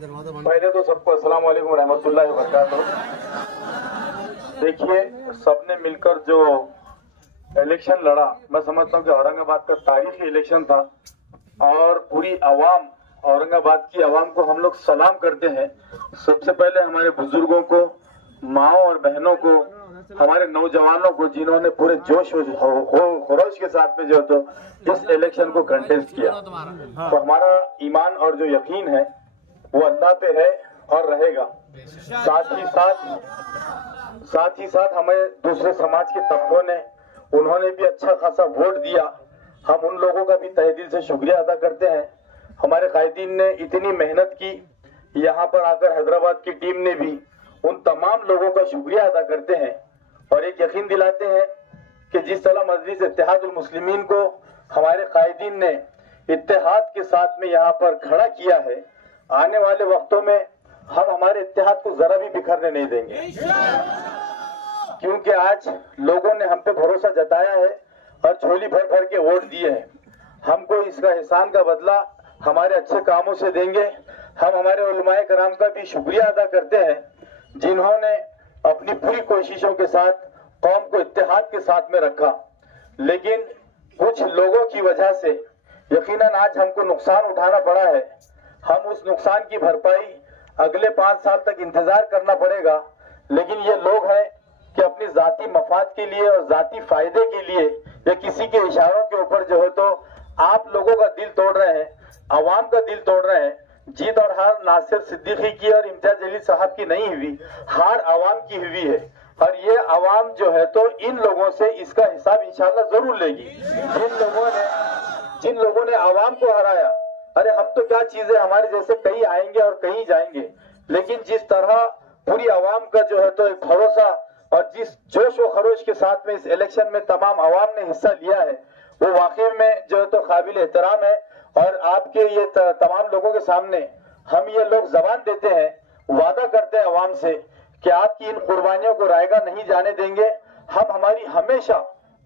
पहले तो सबको अस्सलाम वालेकुम रहमतुल्लाहि व बरकातहू। देखिए, सबने मिलकर जो इलेक्शन लड़ा, मैं समझता हूँ कि औरंगाबाद का तारीखी इलेक्शन था और पूरी आवाम, औरंगाबाद की आवाम को हम लोग सलाम करते हैं। सबसे पहले हमारे बुजुर्गों को, माओ और बहनों को, हमारे नौजवानों को, जिन्होंने पूरे जोश और खरोश के साथ में जो तो इस इलेक्शन को कंटेस्ट किया। तो हमारा ईमान और जो यकीन है वो अल्लाह पे है और रहेगा। साथ ही साथ हमें दूसरे समाज के तबकों ने, उन्होंने भी अच्छा खासा वोट दिया। हम उन लोगों का भी तहे दिल से शुक्रिया अदा करते हैं। हमारे कायदीन ने इतनी मेहनत की, यहाँ पर आकर हैदराबाद की टीम ने भी उन तमाम लोगों का शुक्रिया अदा करते हैं और एक यकीन दिलाते हैं कि जिस तरह मजलिस इत्तेहादुल मुस्लिमीन को हमारे कायदीन ने इत्तेहाद के साथ में यहाँ पर खड़ा किया है, आने वाले वक्तों में हम हमारे इत्तेहाद को जरा भी बिखरने नहीं देंगे, क्योंकि आज लोगों ने हम पे भरोसा जताया है और झोली भर भर के वोट दिए हैं। हमको इसका एहसान का बदला हमारे अच्छे कामों से देंगे। हम हमारे उलमाए कराम का भी शुक्रिया अदा करते हैं, जिन्होंने अपनी पूरी कोशिशों के साथ कौम को इत्तेहाद के साथ में रखा। लेकिन कुछ लोगों की वजह से यकीनन आज हमको नुकसान उठाना पड़ा है। हम उस नुकसान की भरपाई अगले 5 साल तक इंतजार करना पड़ेगा। लेकिन ये लोग हैं कि अपनी जाती मफाद के लिए और जाती फायदे के लिए या किसी के इशारों के ऊपर जो है तो आप लोगों का दिल तोड़ रहे हैं, आवाम का दिल तोड़ रहे हैं। जीत और हार नासिर सिद्दीकी की और इम्तियाज जलील साहब की नहीं हुई, हार आवाम की हुई है और ये आवाम जो है तो इन लोगों से इसका हिसाब इंशाल्लाह जरूर लेगी। जिन लोगों ने आवाम को हराया, अरे हम तो क्या चीजें, हमारे जैसे कहीं आएंगे और कहीं जाएंगे, लेकिन जिस तरह पूरी आवाम का जो है तो एक भरोसा और जिस जोश व खरोश के साथ में इस इलेक्शन में तमाम आवाम ने हिस्सा लिया है, वो वाकई में जो है तो काबिल एहतराम है। और आपके ये तमाम लोगों के सामने हम ये लोग जबान देते हैं, वादा करते हैं आवाम से कि आपकी इन कुर्बानियों को रायगा नहीं जाने देंगे। हम हमारी हमेशा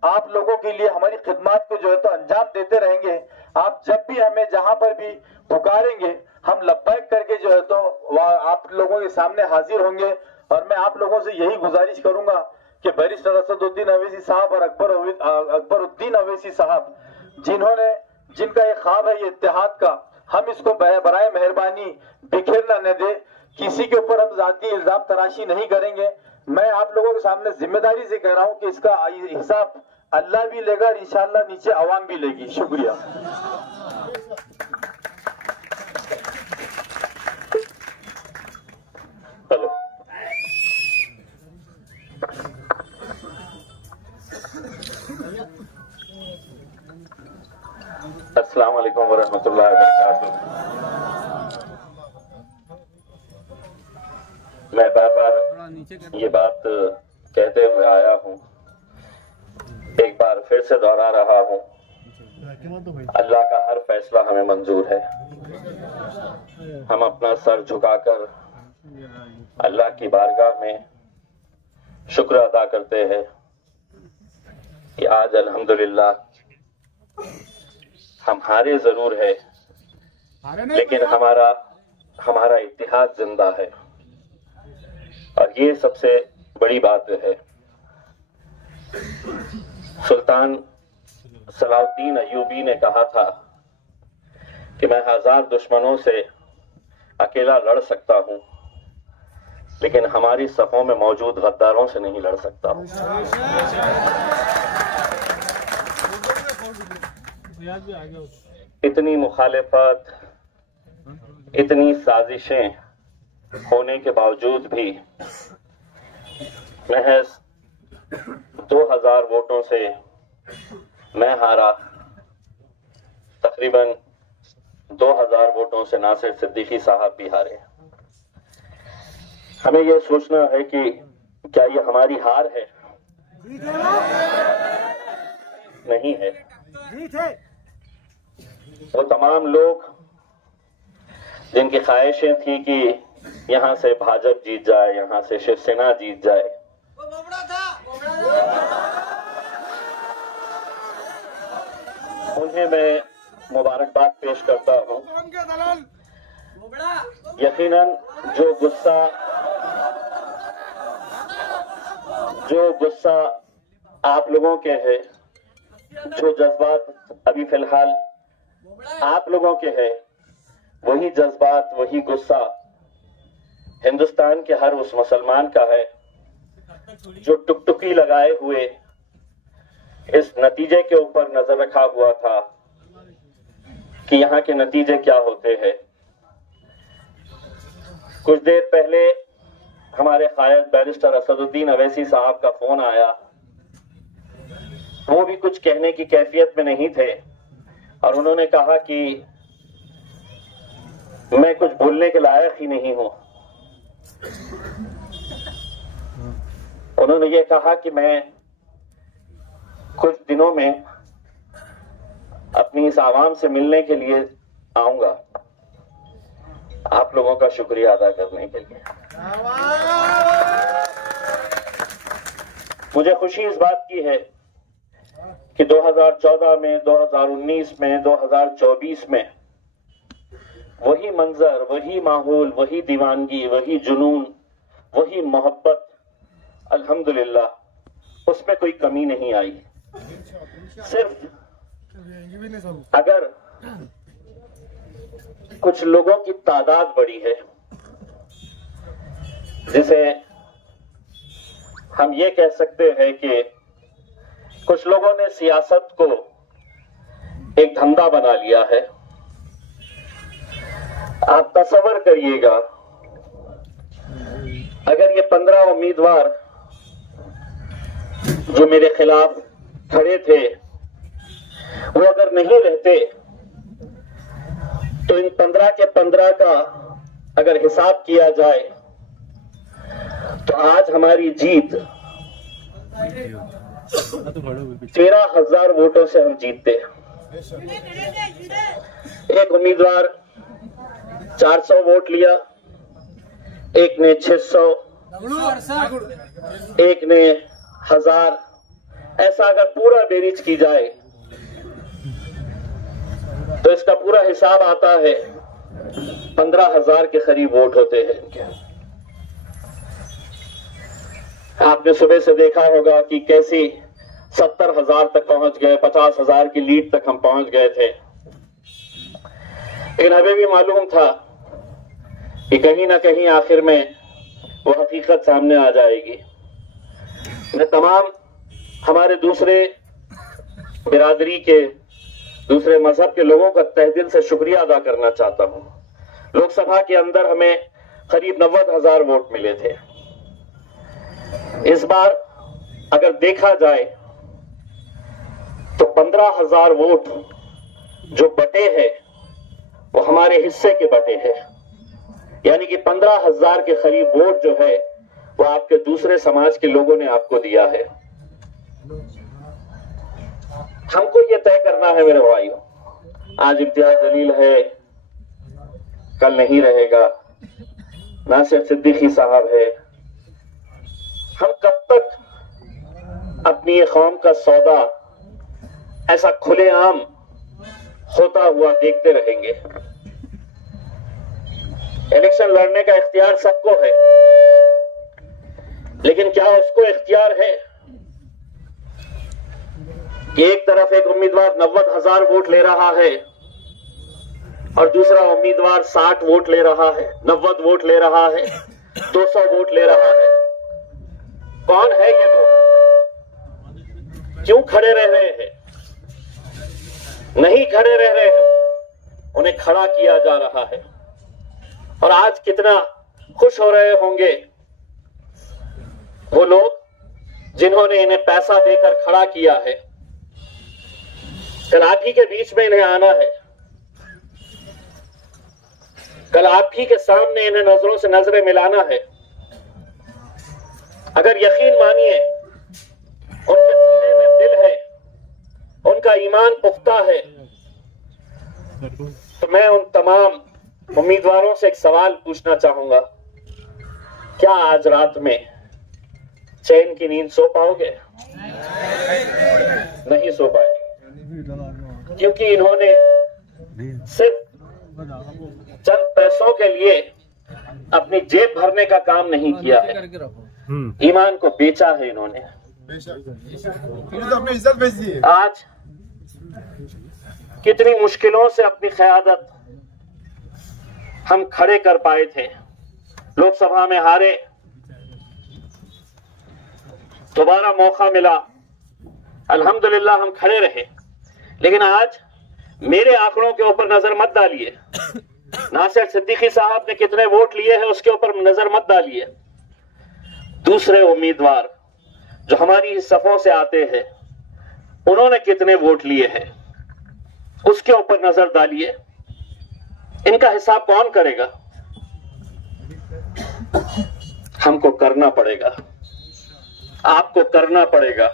आप लोगों के लिए हमारी खिदमत को जो है तो अंजाम देते रहेंगे। आप जब भी हमें जहां पर भी पुकारेंगे, हम लब्बैक करके जो है तो आप लोगों के सामने हाजिर होंगे। और मैं आप लोगों से यही गुजारिश करूंगा कि बैरिस्टर असदुद्दीन अवैसी साहब और अकबरुद्दीन अवैसी साहब, जिनका ये ख्वाब है ये इत्तेहाद का, हम इसको बराए मेहरबानी बिखेरना न दे। किसी के ऊपर हम जाती इल्जाम तराशी नहीं करेंगे। मैं आप लोगों के सामने जिम्मेदारी से कह रहा हूं कि इसका हिसाब अल्लाह भी लेगा और इंशाअल्लाह नीचे आवाम भी लेगी। शुक्रिया। हेलो, अस्सलाम वालेकुम वरहमतुल्लाहि वबरकातुहू। मैं बार बार ये बात कहते हुए आया हूँ, एक बार फिर से दोहरा रहा हूँ, अल्लाह का हर फैसला हमें मंजूर है। हम अपना सर झुकाकर अल्लाह की बारगाह में शुक्र अदा करते हैं कि आज अल्हम्दुलिल्लाह हम हारे जरूर है, लेकिन हमारा इत्तेहाद जिंदा है और ये सबसे बड़ी बात है। सुल्तान सलाउद्दीन अय्यूबी ने कहा था कि मैं 1000 दुश्मनों से अकेला लड़ सकता हूं, लेकिन हमारी सफों में मौजूद गद्दारों से नहीं लड़ सकता हूं। इतनी मुखालिफत, इतनी साजिशें होने के बावजूद भी महज 2000 वोटों से मैं हारा। तकरीबन 2000 वोटों से नासिर सिद्दीकी साहब भी हारे। हमें यह सोचना है कि क्या ये हमारी हार है? नहीं है। वो तमाम लोग जिनकी ख्वाहिशें थी कि यहाँ से भाजपा जीत जाए, यहाँ से शिवसेना जीत जाए, उन्हें मैं मुबारकबाद पेश करता हूँ। यकीनन जो गुस्सा आप लोगों के हैं, जो जज्बात अभी फिलहाल आप लोगों के हैं, वही जज्बात, वही गुस्सा हिंदुस्तान के हर उस मुसलमान का है जो टुकटुकी लगाए हुए इस नतीजे के ऊपर नजर रखा हुआ था कि यहाँ के नतीजे क्या होते हैं। कुछ देर पहले हमारे कायद बैरिस्टर असदुद्दीन अवैसी साहब का फोन आया। वो भी कुछ कहने की कैफियत में नहीं थे और उन्होंने कहा कि मैं कुछ बोलने के लायक ही नहीं हूं। उन्होंने ये कहा कि मैं कुछ दिनों में अपनी इस आवाम से मिलने के लिए आऊंगा, आप लोगों का शुक्रिया अदा करने के लिए। मुझे खुशी इस बात की है कि 2014 में, 2019 में, 2024 में वही मंजर, वही माहौल, वही दीवानगी, वही जुनून, वही मोहब्बत, अल्हम्दुलिल्लाह उसमें कोई कमी नहीं आई। सिर्फ अगर कुछ लोगों की तादाद बढ़ी है, जिसे हम ये कह सकते हैं कि कुछ लोगों ने सियासत को एक धंधा बना लिया है। आप तसव्वुर करिएगा, अगर ये 15 उम्मीदवार जो मेरे खिलाफ खड़े थे वो अगर नहीं रहते तो इन 15 के 15 का अगर हिसाब किया जाए तो आज हमारी जीत 13,000 वोटों से हम जीतते। एक उम्मीदवार 400 वोट लिया, एक ने 600, एक ने 1000। ऐसा अगर पूरा बेरीज की जाए तो इसका पूरा हिसाब आता है 15,000 के करीब वोट होते हैं। आपने सुबह से देखा होगा कि कैसी 70,000 तक पहुंच गए, 50,000 की लीड तक हम पहुंच गए थे। लेकिन हमें भी मालूम था कि कहीं ना कहीं आखिर में वो हकीकत सामने आ जाएगी। मैं तमाम हमारे दूसरे बिरादरी के, दूसरे मजहब के लोगों का तहे दिल से शुक्रिया अदा करना चाहता हूं। लोकसभा के अंदर हमें करीब 90,000 वोट मिले थे। इस बार अगर देखा जाए तो 15,000 वोट जो बटे हैं वो हमारे हिस्से के बटे हैं, यानी कि 15,000 के करीब वोट जो है वो आपके दूसरे समाज के लोगों ने आपको दिया है। हमको ये तय करना है मेरे भाइयों, आज इम्तियाज जलील है, कल नहीं रहेगा, नासिर सिद्दीकी साहब है। हम कब तक अपनी ये कौम का सौदा ऐसा खुलेआम होता हुआ देखते रहेंगे? इलेक्शन लड़ने का इख्तियार सबको है, लेकिन क्या उसको इख्तियार है कि एक तरफ एक उम्मीदवार 90,000 वोट ले रहा है और दूसरा उम्मीदवार 60 वोट ले रहा है, 90 वोट ले रहा है, 200 वोट ले रहा है? कौन है ये लोग? क्यों खड़े रह रहे हैं? नहीं खड़े रह रहे हैं, उन्हें खड़ा किया जा रहा है। और आज कितना खुश हो रहे होंगे वो लोग जिन्होंने इन्हें पैसा देकर खड़ा किया है। कल आप ही के बीच में इन्हें आना है, कल आप ही के सामने इन्हें नजरों से नजरें मिलाना है। अगर यकीन मानिए उनके सीने में दिल है, उनका ईमान पुख्ता है, तो मैं उन तमाम उम्मीदवारों से एक सवाल पूछना चाहूंगा, क्या आज रात में चैन की नींद सो पाओगे? नहीं सो पाएंगे, क्योंकि इन्होंने सिर्फ चंद पैसों के लिए अपनी जेब भरने का काम नहीं किया है, ईमान को बेचा है इन्होंने। अपनी इज्जत बेच दी। आज कितनी मुश्किलों से अपनी क़यादत हम खड़े कर पाए थे, लोकसभा में हारे, दोबारा मौका मिला, अल्हम्दुलिल्लाह हम खड़े रहे। लेकिन आज मेरे आंकड़ों के ऊपर नजर मत डालिए, नासिर सिद्दीकी साहब ने कितने वोट लिए हैं उसके ऊपर नजर मत डालिए। दूसरे उम्मीदवार जो हमारी सफों से आते हैं उन्होंने कितने वोट लिए हैं उसके ऊपर नजर डालिए। इनका हिसाब कौन करेगा? हमको करना पड़ेगा, आपको करना पड़ेगा,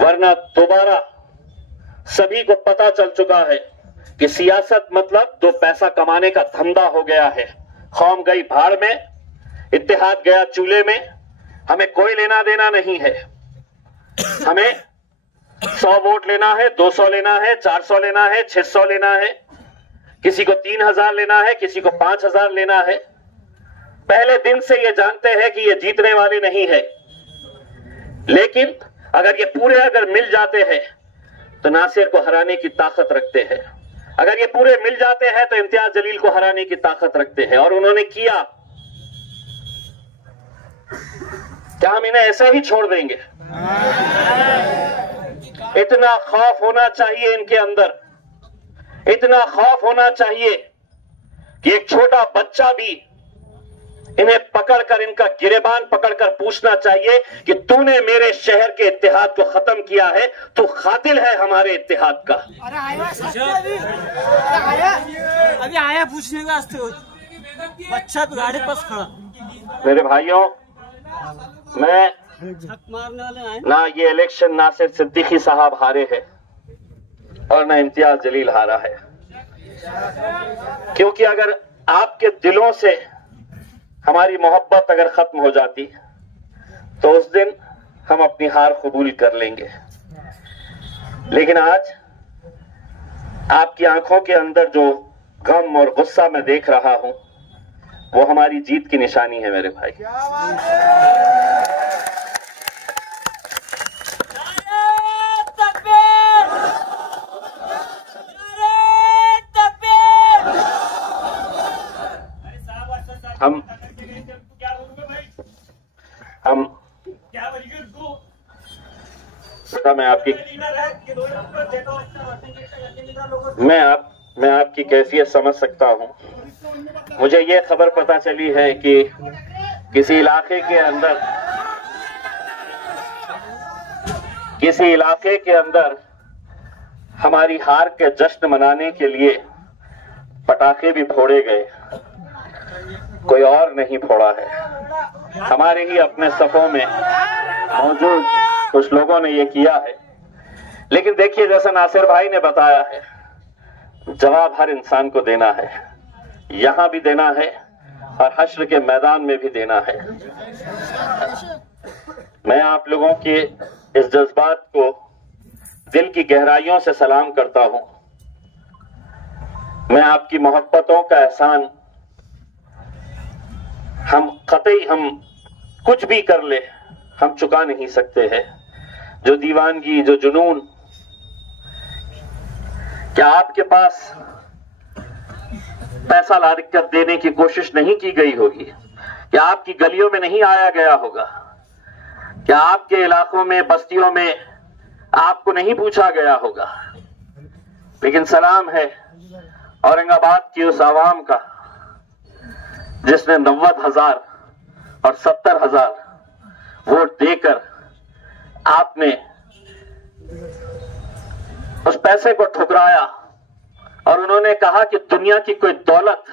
वरना दोबारा सभी को पता चल चुका है कि सियासत मतलब दो पैसा कमाने का धंधा हो गया है। कौम गई भाड़ में, इत्तेहाद गया चूल्हे में। हमें कोई लेना देना नहीं है। हमें 100 वोट लेना है, 200 लेना है, 400 लेना है, 600 लेना है, किसी को 3000 लेना है, किसी को 5000 लेना है। पहले दिन से ये जानते हैं कि ये जीतने वाले नहीं है, लेकिन अगर ये पूरे अगर मिल जाते हैं तो नासिर को हराने की ताकत रखते हैं। अगर ये पूरे मिल जाते हैं तो इम्तियाज जलील को हराने की ताकत रखते हैं, और उन्होंने किया। क्या हम इन्हें ऐसे ही छोड़ देंगे? इतना खौफ होना चाहिए इनके अंदर, इतना खौफ होना चाहिए कि एक छोटा बच्चा भी इन्हें पकड़कर, इनका गिरेबान पकड़कर पूछना चाहिए कि तूने मेरे शहर के इत्तेहाद को खत्म किया है, तू खातिल है हमारे इत्तेहाद का। अभी आया पूछने का बच्चा गाड़ी पास खड़ा। मेरे भाइयों, मैं मारने वाले आए ना ये इलेक्शन नासिर सिद्दीकी साहब हारे हैं और ना इम्तियाज जलील हारा है, क्योंकि अगर आपके दिलों से हमारी मोहब्बत अगर खत्म हो जाती तो उस दिन हम अपनी हार कबूल कर लेंगे। लेकिन आज आपकी आंखों के अंदर जो गम और गुस्सा मैं देख रहा हूं वो हमारी जीत की निशानी है मेरे भाई। हम मैं आपकी कैफियत समझ सकता हूं। मुझे ये खबर पता चली है कि किसी इलाके के अंदर हमारी हार के जश्न मनाने के लिए पटाखे भी फोड़े गए, कोई और नहीं फोड़ा है, हमारे ही अपने सफों में मौजूद कुछ लोगों ने ये किया है। लेकिन देखिए, जैसा नासिर भाई ने बताया है, जवाब हर इंसान को देना है, यहां भी देना है और हश्र के मैदान में भी देना है। मैं आप लोगों के इस जज्बात को दिल की गहराइयों से सलाम करता हूं। मैं आपकी मोहब्बतों का एहसान हम कुछ भी कर ले हम चुका नहीं सकते हैं। जो दीवानगी, जो जुनून, क्या आपके पास पैसा ला कर देने की कोशिश नहीं की गई होगी? क्या आपकी गलियों में नहीं आया गया होगा? क्या आपके इलाकों में, बस्तियों में आपको नहीं पूछा गया होगा? लेकिन सलाम है औरंगाबाद की उस आवाम का जिसने 90,000 और 70,000 वोट देकर आपने उस पैसे को ठुकराया और उन्होंने कहा कि दुनिया की कोई दौलत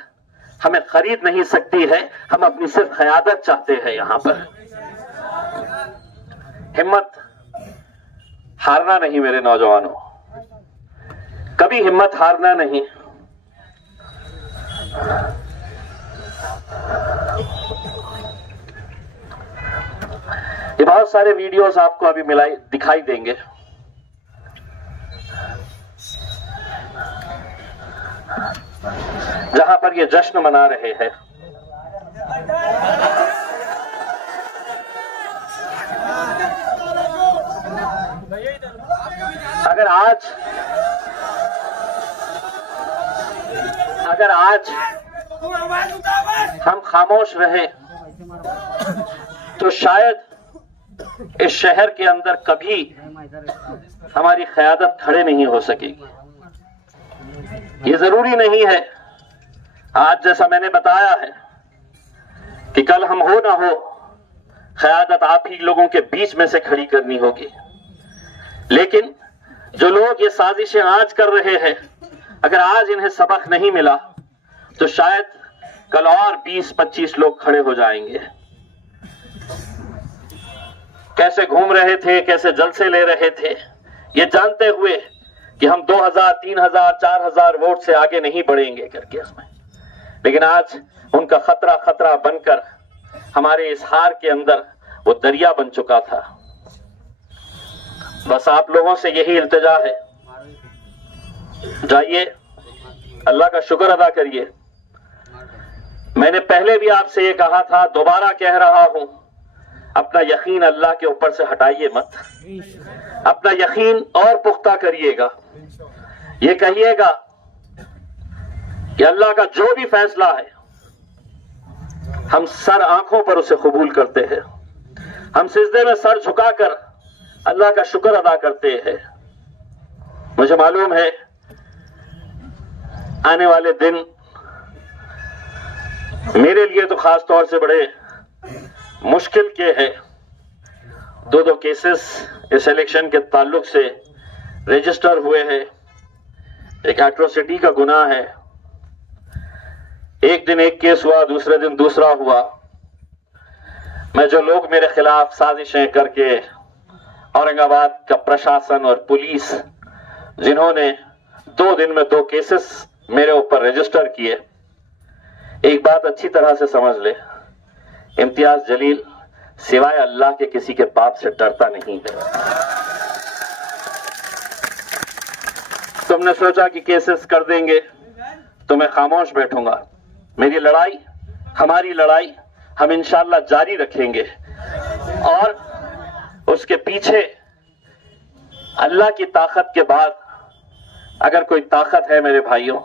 हमें खरीद नहीं सकती है, हम अपनी सिर्फ क़यादत चाहते हैं। यहां पर हिम्मत हारना नहीं मेरे नौजवानों, कभी हिम्मत हारना नहीं। ये बहुत सारे वीडियोस आपको अभी दिखाई देंगे। जहां पर ये जश्न मना रहे हैं। अगर आज हम खामोश रहे तो शायद इस शहर के अंदर कभी हमारी क़यादत खड़े नहीं हो सकेगी। ये जरूरी नहीं है, आज जैसा मैंने बताया है कि कल हम हो ना हो क़यादत आप ही लोगों के बीच में से खड़ी करनी होगी। लेकिन जो लोग ये साजिशें आज कर रहे हैं, अगर आज इन्हें सबक नहीं मिला तो शायद कल और 20-25 लोग खड़े हो जाएंगे। कैसे घूम रहे थे, कैसे जलसे ले रहे थे, ये जानते हुए कि हम 2000, 3000, 4000 वोट से आगे नहीं बढ़ेंगे करके उसमें, लेकिन आज उनका खतरा बनकर हमारे इस हार के अंदर वो दरिया बन चुका था। बस आप लोगों से यही इल्तिजा है, जाइए अल्लाह का शुक्र अदा करिए। मैंने पहले भी आपसे ये कहा था, दोबारा कह रहा हूं, अपना यकीन अल्लाह के ऊपर से हटाइए मत, अपना यकीन और पुख्ता करिएगा। ये कहिएगा कि अल्लाह का जो भी फैसला है हम सर आंखों पर उसे कबूल करते हैं, हम सिजदे में सर झुकाकर अल्लाह का शुक्र अदा करते हैं। मुझे मालूम है आने वाले दिन मेरे लिए तो खास तौर से बड़े मुश्किल के हैं। 2 केसेस इस इलेक्शन के ताल्लुक से रजिस्टर हुए हैं। एक एट्रोसिटी का गुनाह है, एक दिन एक केस हुआ, दूसरे दिन दूसरा हुआ। मैं जो लोग मेरे खिलाफ साजिशें करके औरंगाबाद का प्रशासन और पुलिस जिन्होंने 2 दिन में 2 केसेस मेरे ऊपर रजिस्टर किए, एक बात अच्छी तरह से समझ ले, इम्तियाज जलील सिवाय अल्लाह के किसी के बाप से डरता नहीं है। तुमने सोचा कि केसेस कर देंगे तो मैं खामोश बैठूंगा। मेरी लड़ाई, हमारी लड़ाई हम इंशाअल्लाह जारी रखेंगे और उसके पीछे अल्लाह की ताकत के बाद अगर कोई ताकत है मेरे भाइयों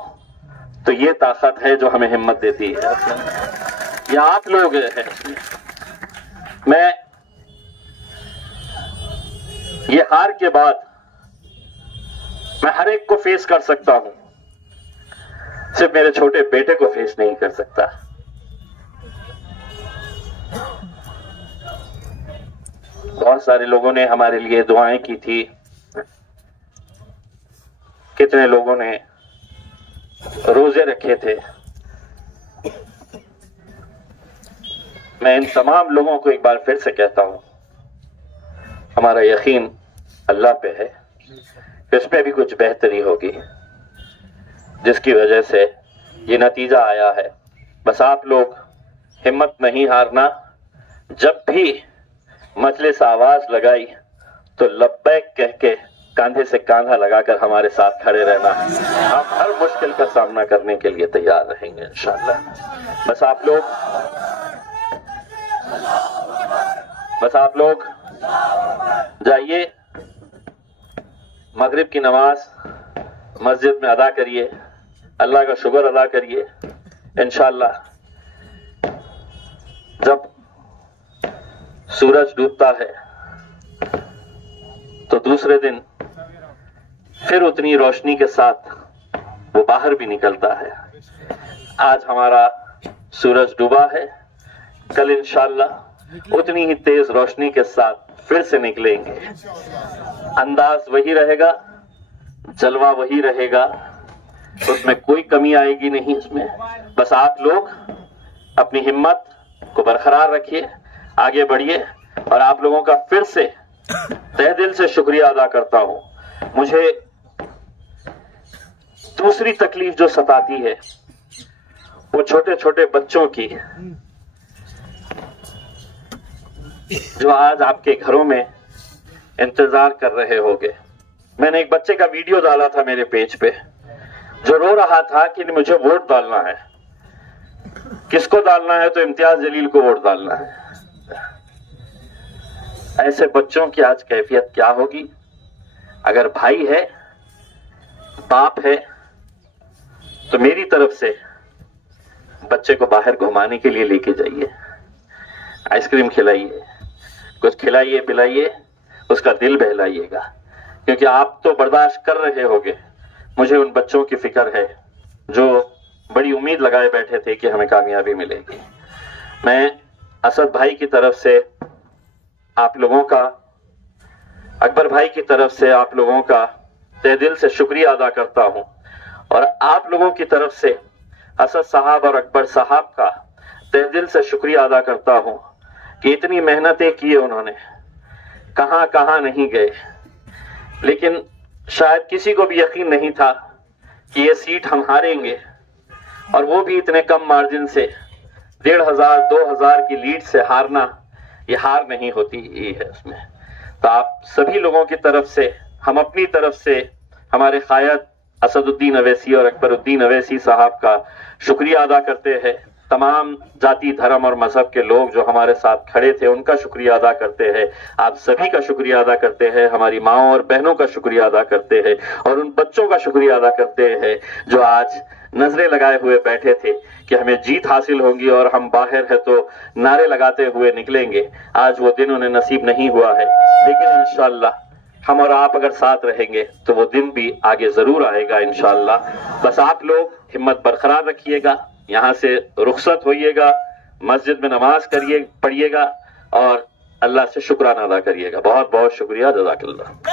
तो ये ताकत है जो हमें हिम्मत देती है, ये आप लोग हैं। मैं ये हार के बाद मैं हर एक को फेस कर सकता हूं, सिर्फ मेरे छोटे बेटे को फेस नहीं कर सकता। बहुत सारे लोगों ने हमारे लिए दुआएं की थी, कितने लोगों ने रोजे रखे थे। मैं इन तमाम लोगों को एक बार फिर से कहता हूं, हमारा यकीन अल्लाह पे है, इस पे भी कुछ बेहतरी होगी जिसकी वजह से ये नतीजा आया है। बस आप लोग हिम्मत नहीं हारना, जब भी मजलिस आवाज लगाई तो लब्बैक कह के कांधे से कांधा लगाकर हमारे साथ खड़े रहना। हम हर मुश्किल का सामना करने के लिए तैयार रहेंगे इंशाअल्लाह। बस आप लोग जाइए, मगरिब की नमाज मस्जिद में अदा करिए, अल्लाह का शुक्र अदा करिए। इंशाअल्लाह जब सूरज डूबता है तो दूसरे दिन फिर उतनी रोशनी के साथ वो बाहर भी निकलता है। आज हमारा सूरज डूबा है, कल इंशाअल्लाह उतनी ही तेज रोशनी के साथ फिर से निकलेंगे। अंदाज वही रहेगा, जलवा वही रहेगा, उसमें कोई कमी आएगी नहीं इसमें। बस आप लोग अपनी हिम्मत को बरकरार रखिए, आगे बढ़िए। और आप लोगों का फिर से तहे दिल से शुक्रिया अदा करता हूं। मुझे दूसरी तकलीफ जो सताती है वो छोटे छोटे बच्चों की, जो आज आपके घरों में इंतजार कर रहे होंगे। मैंने एक बच्चे का वीडियो डाला था मेरे पेज पे, जो रो रहा था कि मुझे वोट डालना है। किसको डालना है? तो इम्तियाज जलील को वोट डालना है। ऐसे बच्चों की आज कैफियत क्या होगी? अगर भाई है, बाप है, तो मेरी तरफ से बच्चे को बाहर घुमाने के लिए लेके जाइए, आइसक्रीम खिलाइए, कुछ खिलाइए पिलाइए, उसका दिल बहलाइएगा, क्योंकि आप तो बर्दाश्त कर रहे होगे। मुझे उन बच्चों की फिक्र है जो बड़ी उम्मीद लगाए बैठे थे कि हमें कामयाबी मिलेगी। मैं असद भाई की तरफ से आप लोगों का, अकबर भाई की तरफ से आप लोगों का तहे दिल से शुक्रिया अदा करता हूं, और आप लोगों की तरफ से असद साहब और अकबर साहब का तहे दिल से शुक्रिया अदा करता हूं कि इतनी मेहनतें की उन्होंने, कहां कहां नहीं गए। लेकिन शायद किसी को भी यकीन नहीं था कि ये सीट हम हारेंगे, और वो भी इतने कम मार्जिन से, 1500-2000 की लीड से हारना, ये हार नहीं होती है उसमें। तो आप सभी लोगों की तरफ से, हम अपनी तरफ से हमारे कायद असदुद्दीन अवैसी और अकबरुद्दीन अवैसी साहब का शुक्रिया अदा करते हैं। तमाम जाति, धर्म और मजहब के लोग जो हमारे साथ खड़े थे, उनका शुक्रिया अदा करते हैं। आप सभी का शुक्रिया अदा करते हैं, हमारी माओ और बहनों का शुक्रिया अदा करते हैं, और उन बच्चों का शुक्रिया अदा करते हैं जो आज नजरें लगाए हुए बैठे थे कि हमें जीत हासिल होगी और हम बाहर है तो नारे लगाते हुए निकलेंगे। आज वो दिन उन्हें नसीब नहीं हुआ है, लेकिन इंशाअल्लाह हम और आप अगर साथ रहेंगे तो वो दिन भी आगे जरूर आएगा इंशाअल्लाह। बस आप लोग हिम्मत बरकरार रखिएगा, यहाँ से रुखसत होइएगा, मस्जिद में नमाज करिए, पढ़िएगा और अल्लाह से शुक्राना अदा करिएगा। बहुत बहुत शुक्रिया, जज़ाकल्लाह।